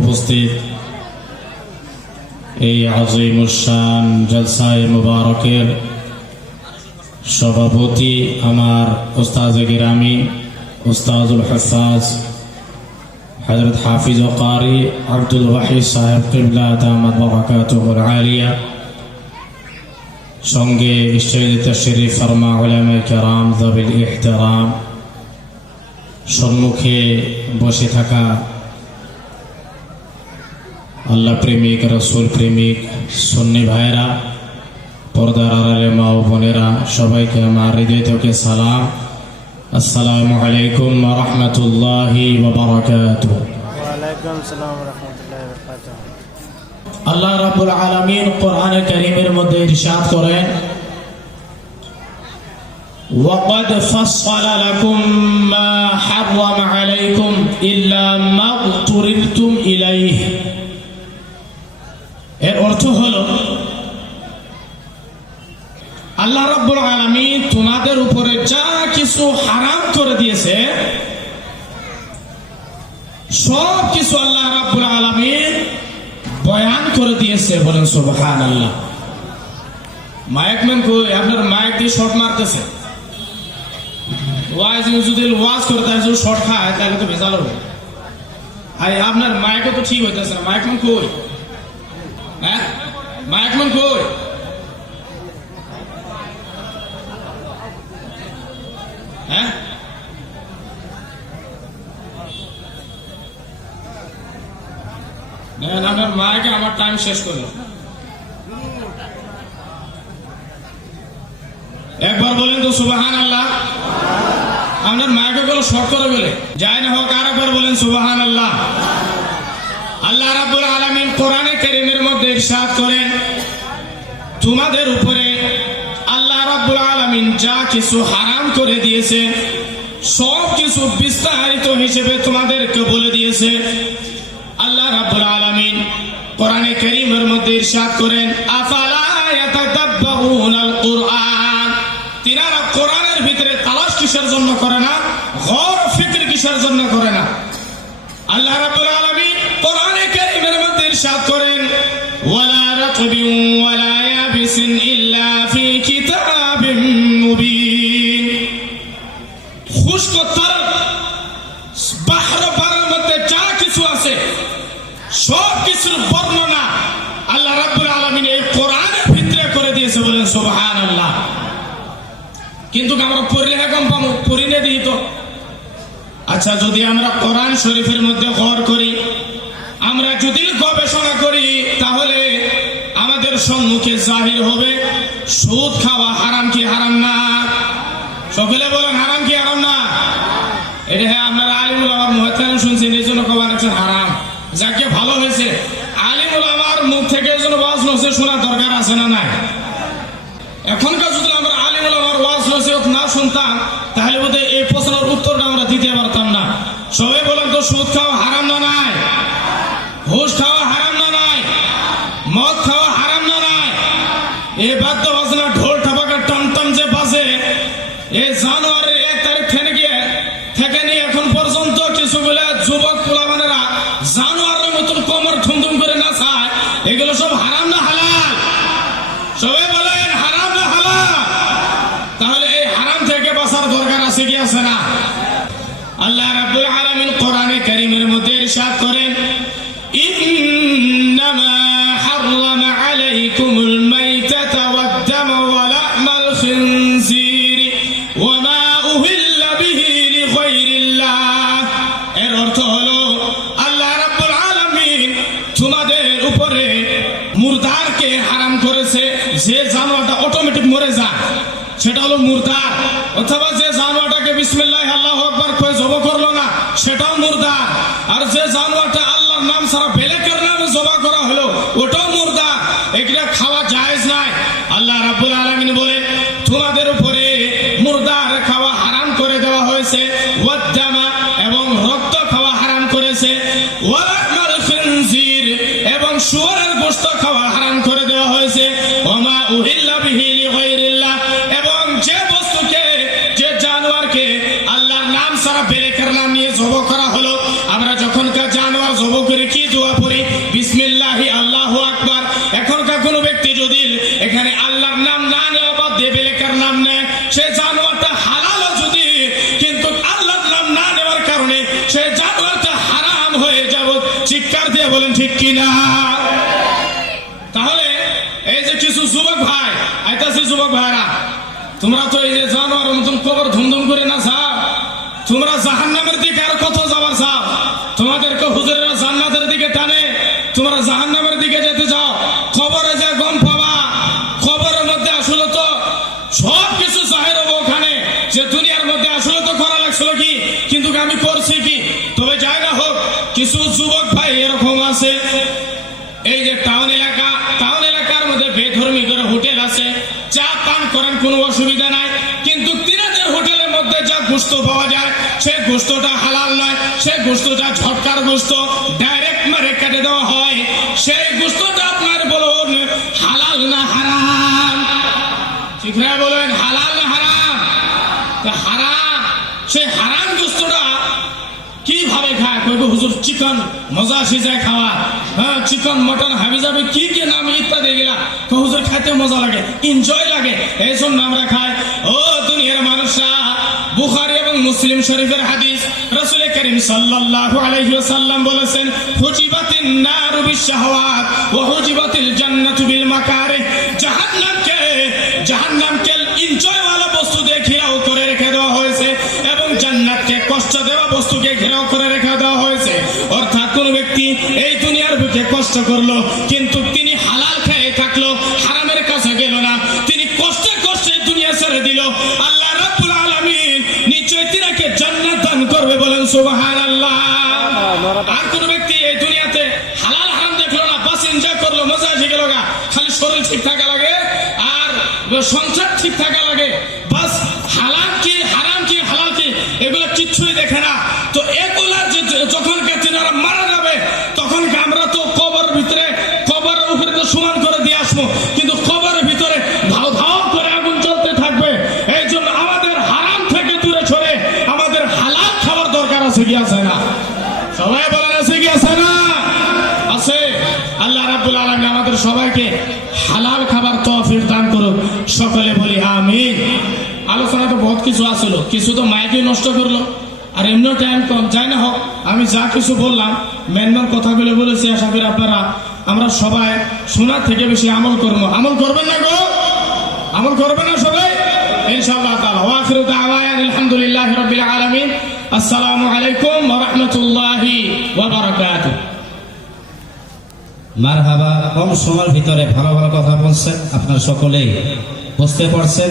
উপস্থিত এই আজিমুশান জলসায়ে মুবারকের সভাপতি আমার উস্তাদে গিরামি উস্তাদুল হাফাজ হযরত হাফিজ ও কারি আব্দুল ওয়াহিদ সাহেব কিবলা দামাত বারাকাতুহুল আলিয়া, সঙ্গে স্টেজে তাশরীফ ফরমা উলামায়ে কেরাম যাবিল ইহতিরাম, সম্মুখে বসে থাকা আল্লাহ প্রেমিক রাসূল প্রেমিক সুন্নি ভাইরা, পর্দার আড়ালে মা ও বোনেরা, সবাইকে আমার হৃদয় থেকে সালাম। আসসালামু আলাইকুম ওয়া রাহমাতুল্লাহি ওয়া বারাকাতুহু। ওয়া আলাইকুম আসসালাম ওয়া রাহমাতুল্লাহি ওয়া বারাকাতুহু। আল্লাহ রাব্বুল আলামিন কোরআনে কারীমের মধ্যে ইরশাদ করেন, وَقَدْ فَصَّلَ لَكُمْ مَا حَرَّمَ عَلَيْكُمْ إِلَّا مَا اضْطُرِرْتُمْ إِلَيْهِ। এর অর্থ হলো আল্লাহ রাব্বুল আলামিন তোমাদের উপরে যা কিছু হারাম করে দিয়েছে সব কিছু আল্লাহ রাব্বুল আলামিন বয়ান করে দিয়েছে। বলেন সুবহানাল্লাহ। মাইকম্যান কই? আপনার মাইক দিয়ে শর্ট মারতেছে। ওয়াজ যদি ওয়াজ করে তার যদি শর্ট খায় তাহলে তো ভেজাল হবে। আরে আপনার মাইকও তো ঠিক হইতেছে না। মাইকম্যান কই? হ্যাঁ, মাইকম্যান কই? হ্যাঁ, আপনার মাইকে আমার টাইম শেষ করলো। একবার বলেন তো সুবহানাল্লাহ। আপনার মাইকে গুলো শর্ট করে বলে যায় না হোক, আর একবার বলেন সুবহানাল্লাহ। আল্লাহ রাব্বুল আলামিন কোরআনে কারীমের মধ্যে ইরশাদ করেন, তোমাদের উপরে আল্লাহ রাব্বুল আলামিন যা কিছু হারাম করে দিয়েছে সব কিছু বিস্তারিত হিসেবে তোমাদেরকে বলে দিয়েছে। আল্লাহ রাব্বুল আলামিন কোরআনে কারীমের মধ্যে ইরশাদ করেন, আফালা ইয়াতাদাব্বারুনাল কুরআন। তিনারা কোরআনের ভিতরে তালাশ কিসের জন্য করে না? গৌর ফিক্র কিসের জন্য করে না? আল্লাহ রাব্বুল আলামিন কোরআনে কারীমের মধ্যে ইরশাদ করেন, ওয়ালা রাতবিন ওয়ালা ইয়াবিসিন ইল্লা ফি কিতাবিন মুবিন। খুশক তরফ বাহর বারের মধ্যে যা কিছু আছে সব কিছুর বর্ণনা আল্লাহ রাব্বুল আলামিন এই কোরআনের ভিতরে করে দিয়েছে। বলেন সুবহানাল্লাহ। কিন্তু আমরা পড়লে কম পাবো, পড়িনে দিই তো। আচ্ছা, যদি আমরা কোরআন শরীফের মধ্যে গৌর করি, আমরা যদি গবেষণা করি, তাহলে আমাদের সম্মুখে জাহির হবে সুদ খাওয়া হারাম কি হারাম না? সকলে বলেন হারাম কি হারাম না? এটা হ্যাঁ, আপনারা আলিমুল আমার মুহাদ্দিস শুনছেন, এই জন্য কবার আছেন হারাম। যাকে ভালো হয়েছে, আলিমুল আমার মুখ থেকে এই জন্য ওয়াজ নসে শোনা দরকার আছে না নাই? এখনকার যদি আমরা আলিমুল আমার ওয়াজ নসিহত না শুনতাম তাহলে বোধহয় এই প্রশ্নের উত্তরটা আমরা দিতে পারতাম না। সবাই বলেন তো, সুদ খাওয়া হারাম না নাই? ঘুষ খাওয়া হারাম না নাই? মদ খাওয়া হারাম না নাই? এই বাদ্য বাজনা ঢোল ঠাপাকা টমটম যে বাজে, এই জানুয়ারির 1 তারিখ থেকে নিয়ে এখন পর্যন্ত কিছুগুলো যুবক পোলাপানেরা জানুয়ারের মতন কোমর থুমথুম করে নাচায়, এগুলো সব হারাম না হালাল? সবাই বলেন হারাম না হালাল? তাহলে এই হারাম থেকে বাঁচার দরকার আছে কি আছে না? আল্লাহ রাব্বুল আলামিন কোরআনে কারীমের মধ্যে ইরশাদ করেন, ইন্নামা হাররামা আলাইকুমুল মাইতাতা ওয়াদ-দামা ওয়া লাহমাল খিনজির ওয়া মা উহিল্লা বিহি লিগায়রিল্লাহ। এর অর্থ হলো আল্লাহ রাব্বুল আলামিন তোমাদের উপরে মুরদারকে হারাম করেছে। যে জানোয়ারটা অটোমেটিক মরে যায় সেটা হলো মুরদার, অথবা যে জানোয়ারটাকে বিসমিল্লাহ আল্লাহু আকবার কয়ে জবাই করলো না সেটাও মুরদার। আর যে জানোয়ারটা আল্লাহর নাম ছাড়া বেলেকের নামে জবাই করা হলো ওটাও মুরদার। এগুলা খাওয়া জায়েজ নাই। আল্লাহ রাব্বুল আলামিন বলে তোমাদের উপরে মুরদার খাওয়া হারাম করে দেওয়া হয়েছে, ওয়াদ-দামা এবং রক্ত খাওয়া হারাম করেছে, ওয়া লাহমাল খিনজির এবং শুয়োরের গোশত খাওয়া হারাম করে দেওয়া হয়েছে, ওয়া মা উহিল্লা বিহি লিগায়রিল্লাহ এবং যে বস্তুকে যে জানোয়ারকে আল্লাহর নাম ছাড়া বেলেকের নাম নিয়ে জবাই করা হলো। আমরা যখন জানোয়ার জবাই করি কি দোয়া পড়ি বিসমিল্লাহি আল্লাহু আকবার। এখনকার কোনো ব্যক্তি যদি এখানে আল্লাহর নাম না নেওয়া বা দেবলেকার নাম নেয়, সে জানোয়ারটা হালাল যদি, কিন্তু আল্লাহর নাম না নেওয়ার কারণে সে জানোয়ারটা হারাম হয়ে যাব। চিৎকার দিয়ে বলেন ঠিক কিনা? তাহলে এই যে কিছু যুবক ভাই আইতাছে, যুবক ভাইরা তোমরা তো এই যে জানোয়ার মতন কবর ধুমধুম করে না যাও, তোমরা জাহান্নামের দিকে আর কত যাবার চাও? তোমাদেরকে হুজুরেরা জান্নাতের দিকে টানে, তোমরা জাহান্নামের দিকে যেতে চাও। খবরে যে গম পাবা, খবরের মধ্যে আসলে তো সব কিছু জাহের হবো ওখানে, যে দুনিয়ার মধ্যে আসলে তো করা লাগছিল কি, কিন্তু আমি করছি কি। তবে যাই না হোক, কিছু যুবক ভাই এরকম আছে, এই যে টাউন এলাকার মধ্যে বেধর্মী করে হোটেল আছে, চা পান করেন কোনো অসুবিধা নাই, কিন্তু তিনাদের হোটেলের মধ্যে যা গোশত পাওয়া যায় সেই গোশতটা হালাল নয়, সেই গোশতটা ঝটকার গোশত, ডাইরেক্ট মারে কেটে দেওয়া হয়। সেই গোশতটা আপনার বলুন হালাল না হারাম? ঠিক না বলেন, হালাল না হারাম? হারাম। সেই হারাম গোশতটা কিভাবে খায়? কইব হুজুর চিকন মজা সিজায় খাওয়া, হ্যাঁ চিকন মটন হাবি যাবে কি কি নাম ইত্যাদি এগুলা তো হুজুর খাইতে মজা লাগে, এনজয় লাগে, এই জন্য আমরা খাই। ও দুনিয়ার মানুষরা, বুখারী এবং মুসলিম শরীফের হাদিস, রাসূল করিম সাল্লাল্লাহু আলাইহি ওয়াসাল্লাম বলেছেন, হুজিবাতিন নারু বিশহাওয়াত ওয়া হুজিবাতিল জান্নাতু বিল মাকারিহ। জাহান্নামকে এনজয় ওয়ালা বস্তু দিয়ে ঘেরাও করে রেখে দেওয়া হয়েছে এবং জান্নাতকে কষ্ট দেওয়া বস্তুকে ঘেরাও করে রেখে দেওয়া হয়েছে। অর্থাৎ কোন ব্যক্তি এই দুনিয়ার বুকে কষ্ট করলো, কিন্তু তিনি হালাল খেয়ে থাকলো, হারামের কাছে গেল না, তিনি কষ্টে কষ্টে দুনিয়া ছেড়ে দিল, আল্লাহ রাব্বুল আলামিন নিশ্চয়ই তিনাকে জান্নাত দান করবে। বলেন সুবহানাল্লাহ। আর কোন ব্যক্তি এই দুনিয়াতে হালাল হারাম দেখলো না, বাস এনজয় করলো, মজা এসে গেল গা, খালি শরীর ঠিক থাকা লাগে আর সংসার ঠিক থাকা লাগে, বাস হালাল কি হারাম কি হালাল কি এগুলো কিচ্ছুই দেখে না। তো এগুলা যখন তিনারা মারা যাবে, তখন আমরা তো কবরের ভিতরে, কবরের উপরে তো সমান করে দিয়ে আসবো, কিন্তু কবরের ভিতরে ধাও ধাও করে আগুন জ্বলতে থাকবে। এই জন্য আমাদের হারাম থেকে দূরে সরে আমাদের হালাল খাবার দরকার আছে কি আছে না? সবাই বলেন আছে কি আছে না? আছে। আল্লাহ রাব্বুল আলামিন আমাদের সবাইকে হালাল খাবার তৌফিক দান করুক, সকলে বলি আমিন। আলোচনা তো বহুত কিছু আসলো, কিছু তো মাইকে নষ্ট করলো, আর এমনিও টাইম কম। যাই না হোক, আমি যা কিছু বললাম মেন কথাগুলো বলেছি, আশা করি আপনারা আমরা সবাই শোনার থেকে বেশি আমল করবো। আমল করবেন না গো? আমল করবেন না সবাই ইনশাআল্লাহ তাআলা। ওয়া আখিরু দাওয়ানা আলহামদুলিল্লাহি রাব্বিল আলামিন। আসসালামু আলাইকুম ওয়া রাহমাতুল্লাহি ওয়া বারাকাতুহু। মারহাবা। কম সময়ের ভিতরে ভালো ভালো কথা বলছেন, আপনারা সকলেই বুঝতে পারছেন।